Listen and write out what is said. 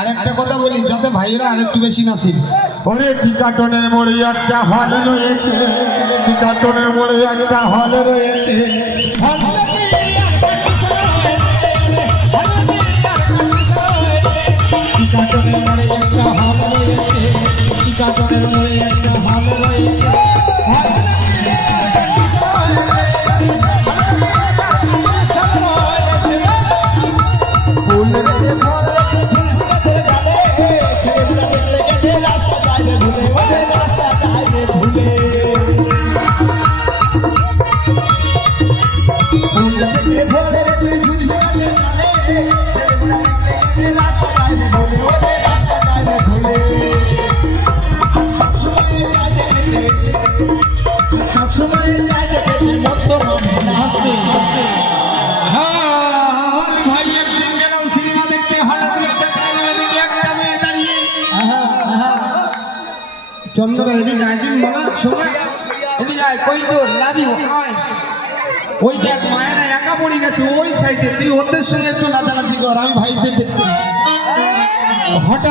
আর একটা কথা বলি, যাতে ভাইয়েরা আরেকটু বেশি নাচে। ওরে টিকাটনের মোড়ে একটা হল রয়েছে, টিকাটনের মোড়ে একটা হল রয়েছে, টিকাটনের মোড়ে একটা হল রয়েছে, টিকাটনের মোড়ে একটা হল রয়েছে। চন্দ্র এদিকে আইদিন মনে শোনা, এদিকে আয়, কই তোর লাভি আয়। ওই দেখ মায়েরা একা পড়ে গেছে ওই সাইডে, তুই ওদের সঙ্গে একটু নাচানাচি কর, আমি ভাইদের দেখতে। হঠাৎ